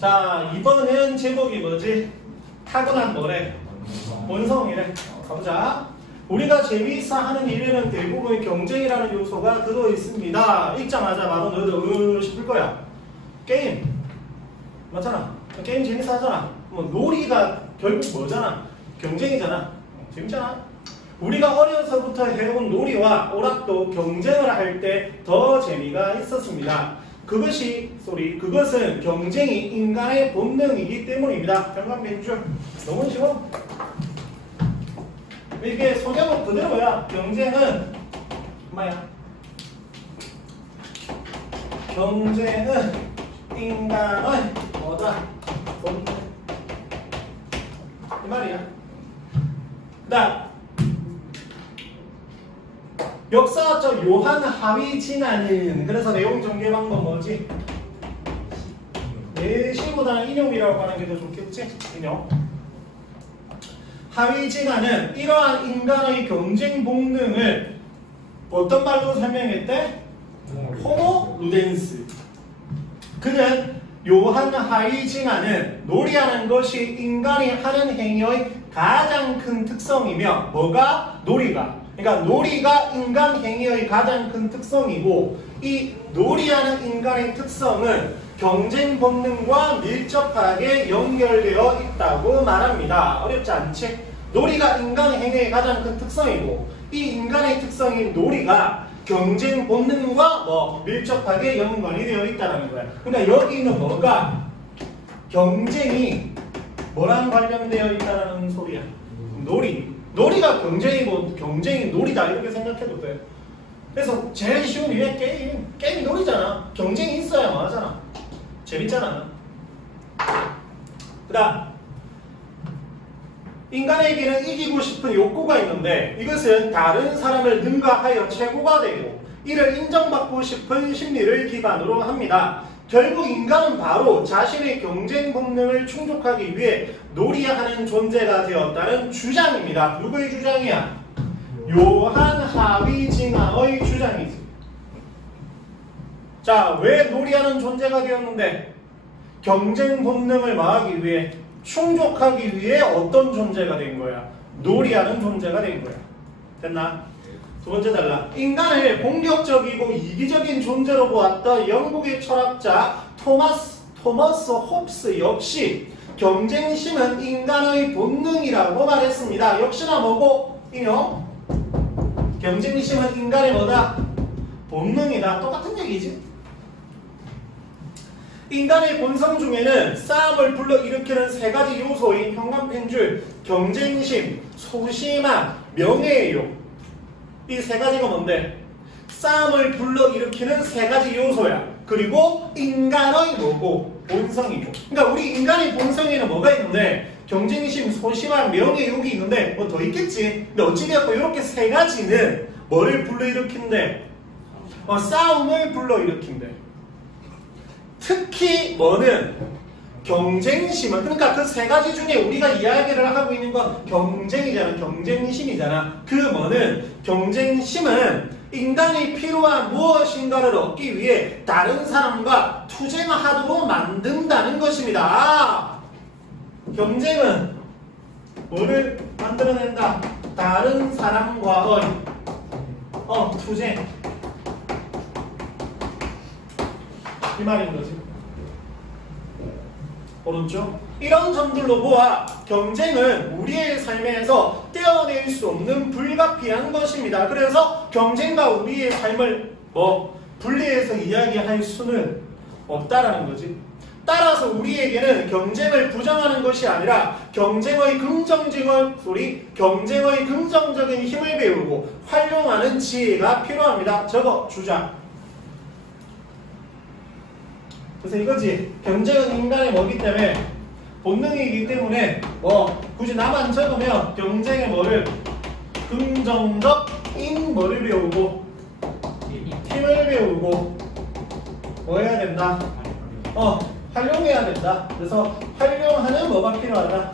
자, 이번은 제목이 뭐지? 타고난 뭐래? 본성이래. 가보자. 우리가 재미있어 하는 일에는 대부분 경쟁이라는 요소가 들어있습니다. 읽자마자 바로 너희들 싶을 거야. 게임. 맞잖아. 게임 재밌어 하잖아. 뭐 놀이가 결국 뭐잖아? 경쟁이잖아. 재밌잖아. 우리가 어려서부터 해온 놀이와 오락도 경쟁을 할 때 더 재미가 있었습니다. 그것은 경쟁이 인간의 본능이기 때문입니다. 정답1줄 너무 쉬워. 이게 소제목 그대로야. 경쟁은 뭐야? 경쟁은 인간의 뭐다? 본능. 이 말이야. 그다음 역사적 요한 하위진화는 그래서 내용 전개 방법 뭐지? 내시보다는 인용이라고 하는 게 더 좋겠지? 인용. 하위진화는 이러한 인간의 경쟁 본능을 어떤 말로 설명했대? 호모 루덴스. 그는 요한 하위진화는 놀이하는 것이 인간이 하는 행위의 가장 큰 특성이며 뭐가? 놀이가. 그러니까 놀이가 인간 행위의 가장 큰 특성이고 이 놀이하는 인간의 특성은 경쟁 본능과 밀접하게 연결되어 있다고 말합니다. 어렵지 않지? 놀이가 인간 행위의 가장 큰 특성이고 이 인간의 특성인 놀이가 경쟁 본능과 밀접하게 연관이 되어 있다는 거야. 그러니까 여기는 뭐가? 경쟁이 뭐랑 관련되어 있다는 소리야? 놀이. 놀이가 경쟁이고 경쟁이 놀이다 이렇게 생각해도 돼. 그래서 제일 쉬운 이유에 게임이 놀이잖아. 경쟁이 있어야 뭐 하잖아. 재밌잖아. 그 다음 인간에게는 이기고 싶은 욕구가 있는데 이것은 다른 사람을 능가하여 최고가 되고 이를 인정받고 싶은 심리를 기반으로 합니다. 결국 인간은 바로 자신의 경쟁 본능을 충족하기 위해 놀이하는 존재가 되었다는 주장입니다. 누구의 주장이야? 요한 하위진화의 주장이지. 자, 왜 놀이하는 존재가 되었는데? 경쟁 본능을 마하기 위해, 충족하기 위해 어떤 존재가 된 거야? 놀이하는 존재가 된 거야. 됐나? 두 번째 달라. 인간을 공격적이고 이기적인 존재로 보았던 영국의 철학자 토머스 홉스 역시 경쟁심은 인간의 본능이라고 말했습니다. 역시나 뭐고? 인용? 경쟁심은 인간의 뭐다? 본능이다. 똑같은 얘기지. 인간의 본성 중에는 싸움을 불러일으키는 세 가지 요소인 형광펜줄, 경쟁심, 소심함, 명예욕. 이 세 가지가 뭔데? 싸움을 불러일으키는 세 가지 요소야. 그리고 인간의 뭐고? 본성이고. 그러니까 우리 인간의 본성에는 뭐가 있는데 경쟁심, 소심함, 명예욕이 있는데 뭐 더 있겠지. 근데 어찌되었고 이렇게 세 가지는 뭐를 불러일으킨대? 싸움을 불러일으킨대. 특히 뭐는? 경쟁심은 그러니까 그 세 가지 중에 우리가 이야기를 하고 있는 건 경쟁이잖아. 경쟁심이잖아. 그 뭐는? 경쟁심은 인간이 필요한 무엇인가를 얻기 위해 다른 사람과 투쟁하도록 만든다는 것입니다. 경쟁은 뭐를 만들어낸다? 다른 사람과의 투쟁. 이 말인 거지. 오른쪽. 이런 점들로 보아 경쟁은 우리의 삶에서 떼어낼 수 없는 불가피한 것입니다. 그래서 경쟁과 우리의 삶을 분리해서 이야기할 수는 없다라는 거지. 따라서 우리에게는 경쟁을 부정하는 것이 아니라 경쟁의 긍정적인 힘을 배우고 활용하는 지혜가 필요합니다. 저거 주자. 그래서 이거지. 경쟁은 인간의 뭐기 때문에 본능이기 때문에 굳이 나만 적으면 경쟁의 뭐를 긍정적인 뭐를 배우고 힘을 배우고 뭐 해야 된다? 활용해야 된다. 그래서 활용하는 뭐가 필요하다?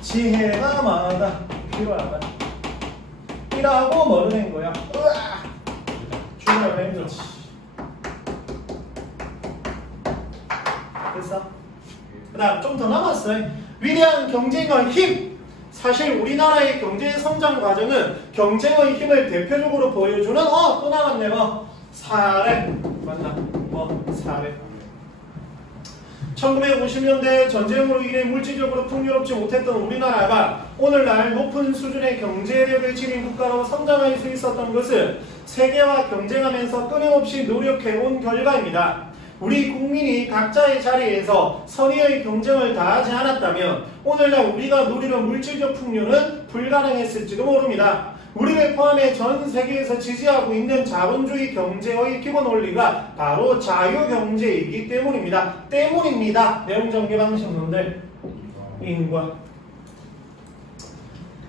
지혜가 많다. 필요하다. 이라고 뭐를 낸 거야? 주문을 낸 거지. 됐어. 그 다음 좀 더 남았어요. 위대한 경쟁의 힘. 사실 우리나라의 경제 성장 과정은 경쟁의 힘을 대표적으로 보여주는 또 나왔네 사례 맞나? 사례. 1950년대 전쟁으로 인해 물질적으로 풍요롭지 못했던 우리나라가 오늘날 높은 수준의 경제력을 지닌 국가로 성장할 수 있었던 것은 세계와 경쟁하면서 끊임없이 노력해온 결과입니다. 우리 국민이 각자의 자리에서 선의의 경쟁을 다하지 않았다면 오늘날 우리가 누리는 물질적 풍요는 불가능했을지도 모릅니다. 우리를 포함해 전 세계에서 지지하고 있는 자본주의 경제의 기본 원리가 바로 자유경제이기 때문입니다. 내용 전개 방식론들 인과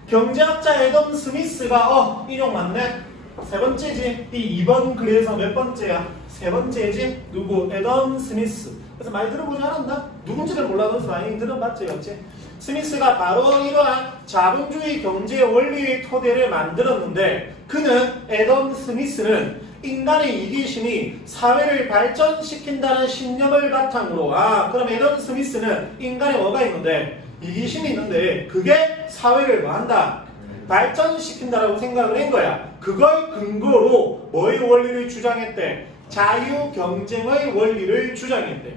경제학자 애덤 스미스가 인용 맞네. 세 번째지. 이 2번 글에서 몇 번째야? 세 번째지. 누구? 애덤 스미스. 그래서 많이 들어보지 않았나? 누군지를 몰라도 많이 들어봤지, 그렇지? 스미스가 바로 이러한 자본주의 경제 원리의 토대를 만들었는데 그는 애덤 스미스는 인간의 이기심이 사회를 발전시킨다는 신념을 바탕으로 그럼 애덤 스미스는 인간에 뭐가 있는데 이기심이 있는데 그게 사회를 뭐한다? 발전시킨다라고 생각을 한 거야. 그걸 근거로 뭐의 원리를 주장했대? 자유경쟁의 원리를 주장했대.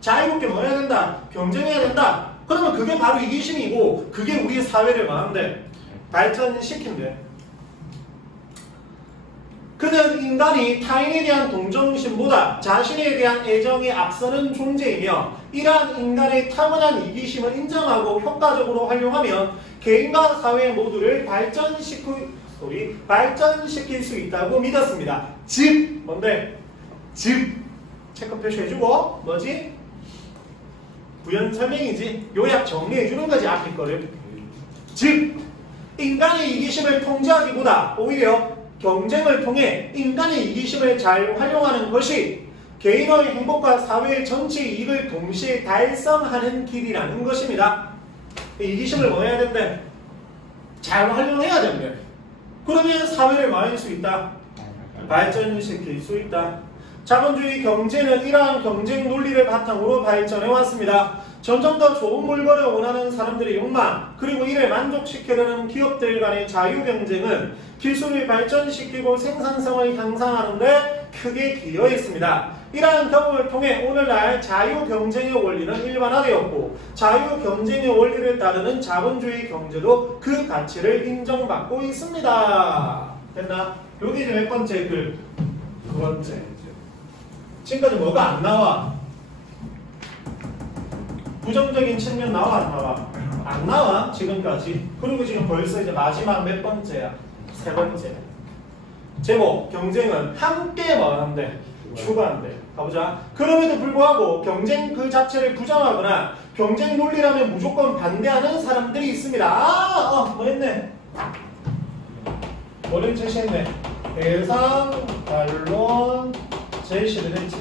자유롭게 뭐 해야 된다? 경쟁해야 된다. 그러면 그게 바로 이기심이고 그게 우리 사회를 뭐한대? 발전시킨대. 그는 인간이 타인에 대한 동정심보다 자신에 대한 애정이 앞서는 존재이며 이러한 인간의 타고난 이기심을 인정하고 효과적으로 활용하면 개인과 사회 모두를 발전시킬 수 있다고 믿었습니다. 즉 뭔데? 즉 체크 표시해주고 뭐지? 부연 설명이지. 요약 정리해주는 거지 앞에 거를. 즉 인간의 이기심을 통제하기보다 오히려 경쟁을 통해 인간의 이기심을 잘 활용하는 것이 개인의 행복과 사회의 전체 이익을 동시에 달성하는 길이라는 것입니다. 이기심을 뭐 해야 된대? 잘 활용해야 된대. 그러면 사회를 뭐 할 수 있다? 발전시킬 수 있다. 자본주의 경제는 이러한 경쟁 논리를 바탕으로 발전해 왔습니다. 점점 더 좋은 물건을 원하는 사람들의 욕망 그리고 이를 만족시키려는 기업들 간의 자유경쟁은 기술을 발전시키고 생산성을 향상하는 데 크게 기여했습니다. 이러한 경험을 통해 오늘날 자유경쟁의 원리는 일반화되었고 자유경쟁의 원리를 따르는 자본주의 경제도 그 가치를 인정받고 있습니다. 됐나? 여기 이제 몇 번째 글? 두 번째. 지금까지 뭐가 안 나와? 부정적인 측면 나와 안 나와? 안 나와 지금까지. 그리고 지금 벌써 이제 마지막 몇 번째야? 세 번째. 제목 경쟁은 함께 뭐 한대? 추구한대. 가보자. 그럼에도 불구하고 경쟁 그 자체를 부정하거나 경쟁 논리라면 무조건 반대하는 사람들이 있습니다. 뭐 했네? 뭐를 제시했네? 대상, 반론, 제시를 했지.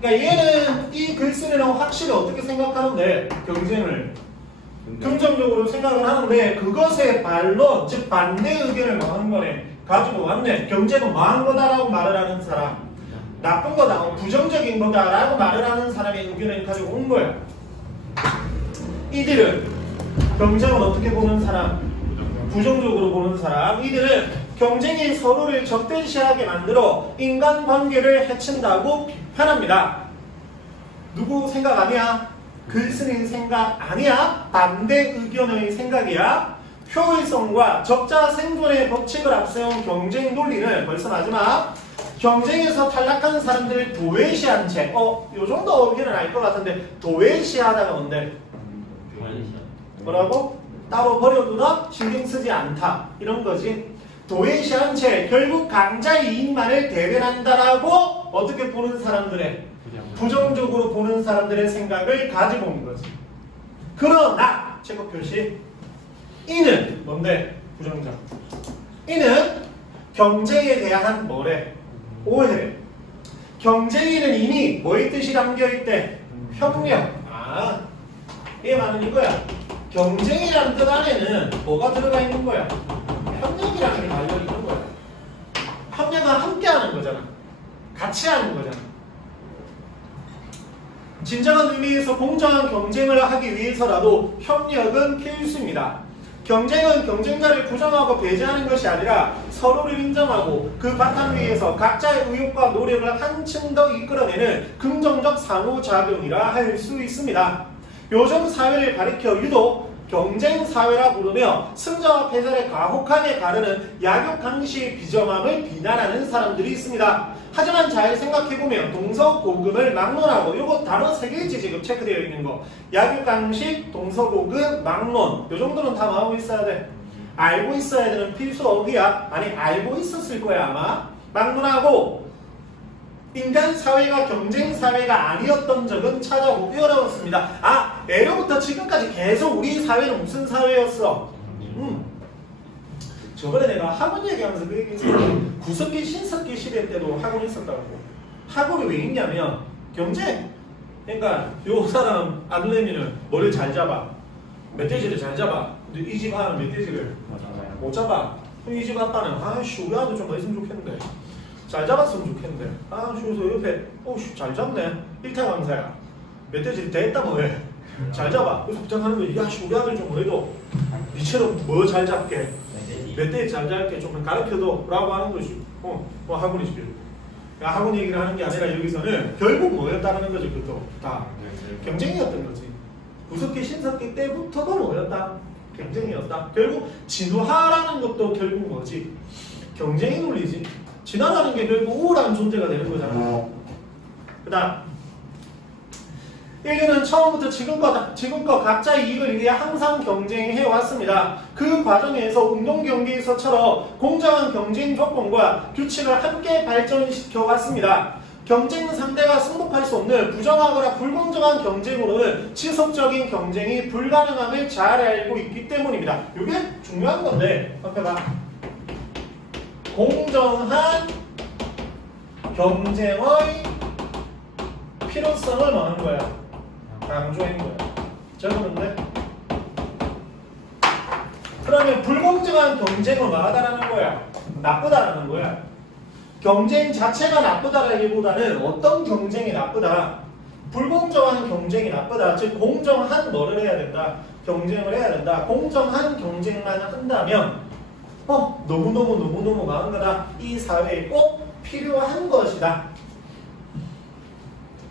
그러니까 얘는 이 글쓰기랑 확실히 어떻게 생각하는데 경쟁을 긍정적으로 생각을 하는데 그것에 반론, 즉 반대 의견을 뭐 하는 거네? 가지고 왔네. 경쟁은 망한 거다라고 말을 하는 사람, 나쁜 거다, 부정적인 거다라고 말을 하는 사람의 의견을 가지고 온 거야. 이들은 경쟁을 어떻게 보는 사람? 부정적으로 보는 사람. 이들은 경쟁이 서로를 적대시하게 만들어 인간관계를 해친다고 비판합니다. 누구 생각 아니야? 글쓴이 생각 아니야? 반대 의견의 생각이야? 효율성과 적자 생존의 법칙을 앞세운 경쟁 논리는 벌써 마지막 경쟁에서 탈락한 사람들을 도외시한 채 요 정도 의견은 알 것 같은데 도외시하다가 뭔데? 뭐라고? 따로 버려두나 신경 쓰지 않다 이런 거지. 도외시한 채 결국 강자의 이익만을 대변한다라고 어떻게 보는 사람들의 부정적으로 보는 사람들의 생각을 가지고 온 거지. 그러나 체크 표시 이는 뭔데? 부정적. 이는 경쟁에 대한 뭐래? 오해. 경쟁에는 이미 뭐의 뜻이 담겨있대? 협력. 이게 말은 이거야. 경쟁이라는 뜻 안에는 뭐가 들어가 있는 거야? 협력이라는 게 달려 있는 거야. 협력은 함께 하는 거잖아. 같이 하는 거잖아. 진정한 의미에서 공정한 경쟁을 하기 위해서라도 협력은 필수입니다. 경쟁은 경쟁자를 부정하고 배제하는 것이 아니라 서로를 인정하고 그 바탕 위에서 각자의 의욕과 노력을 한층 더 이끌어내는 긍정적 상호작용이라 할 수 있습니다. 요즘 사회를 가리켜 유독 경쟁 사회라 부르며 승자와 패자를 가혹하게 가르는 약육강식의 비정함을 비난하는 사람들이 있습니다. 하지만 잘 생각해보면 동서고금을 막론하고 요거 단어 3개지 지금 체크되어 있는 거 약육강식, 동서고금, 막론 요 정도는 다 나오고 있어야 돼. 알고 있어야 되는 필수 어휘야. 아니 알고 있었을 거야 아마. 막론하고 인간 사회가 경쟁 사회가 아니었던 적은 찾아보기 어려웠습니다. 아, 예로부터 지금까지 계속 우리 사회는 무슨 사회였어? 저번에 내가 학원 얘기하면서 그 얘기했어. 구석기, 신석기 시대 때도 학원이 있었다고. 학원이 왜 있냐면 경쟁. 그러니까 요 사람 아들내미는 머리를 잘 잡아. 멧돼지를 잘 잡아. 근데 이 집 아는 멧돼지를 못 잡아. 그럼 이 집 아빠는 아씨 우리 아들 좀 했으면 좋겠는데. 잘 잡았으면 좋겠는데. 아, 그래서 옆에, 잘 잡네. 일타 강사야. 멧돼지를 대했다 뭐해. 잘 잡아. 그래서 부탁하는 거야. 야, 우리 아들 좀 그래도 니처럼 뭐 잘 잡게. 멧돼지 잘 잡게 좀 가르쳐도 라고 하는 것이. 학원이지. 야, 학원 얘기를 하는 게 아니라 여기서는 결국 뭐였다는 거지, 그것도. 다. 경쟁이었던 거지. 구석기, 신석기 때부터도 뭐였다? 경쟁이었다. 결국 진화라는 것도 결국 뭐지? 경쟁이 논리지. 진화라는 게 결국 우월한 존재가 되는 거잖아. 그 다음 인류는 처음부터 지금껏 각자의 이익을 위해 항상 경쟁해 왔습니다. 그 과정에서 운동경기에서처럼 공정한 경쟁 조건과 규칙을 함께 발전시켜 왔습니다. 경쟁 상대가 승복할 수 없는 부정하거나 불공정한 경쟁으로는 지속적인 경쟁이 불가능함을 잘 알고 있기 때문입니다. 이게 중요한 건데 앞에 봐. 공정한 경쟁의 필요성을 뭐하는 거야? 강조하는 거야. 적었는데? 그러면 불공정한 경쟁을 뭐하다라는 거야? 나쁘다라는 거야. 경쟁 자체가 나쁘다라기보다는 어떤 경쟁이 나쁘다? 불공정한 경쟁이 나쁘다. 즉 공정한 뭐를 해야 된다? 경쟁을 해야 된다. 공정한 경쟁만 한다면 너무너무 많은 거다. 이 사회에 꼭 필요한 것이다.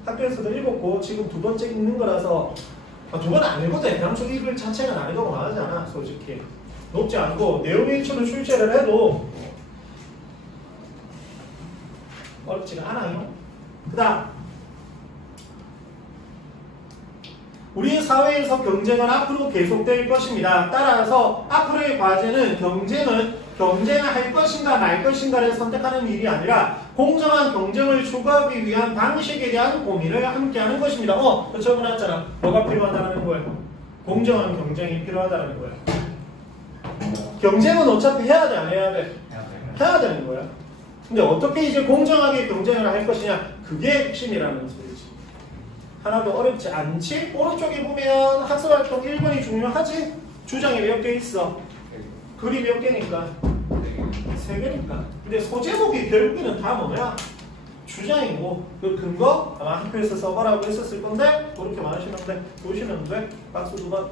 학교에서도 읽었고 지금 2번째 읽는 거라서 2번 안 읽어도 양쪽 읽을 자체가 난이도가 많지 않아. 솔직히 높지 않고 내용 일치로 출제를 해도 어렵지가 않아요. 그 다음 우리 사회에서 경쟁은 앞으로 계속될 것입니다. 따라서 앞으로의 과제는 경쟁을 할 것인가 말 것인가를 선택하는 일이 아니라 공정한 경쟁을 추구하기 위한 방식에 대한 고민을 함께하는 것입니다. 저번에 나왔잖아. 뭐가 필요하다는 거예요? 공정한 경쟁이 필요하다는 거예요. 경쟁은 어차피 해야 돼, 안 해야 돼? 해야 되는 거야. 근데 어떻게 이제 공정하게 경쟁을 할 것이냐? 그게 핵심이라는 소리지. 하나도 어렵지 않지? 오른쪽에 보면 학습활동 1번이 중요하지? 주장이 몇 개 있어? 글이 몇 개니까? 3개니까. 근데 소제목이 결국에는 다 뭐야? 주장이고 그 근거 아마 학교에서 써보라고 했었을 건데 그렇게 많으시면 돼. 보시면 돼. 박수 2번.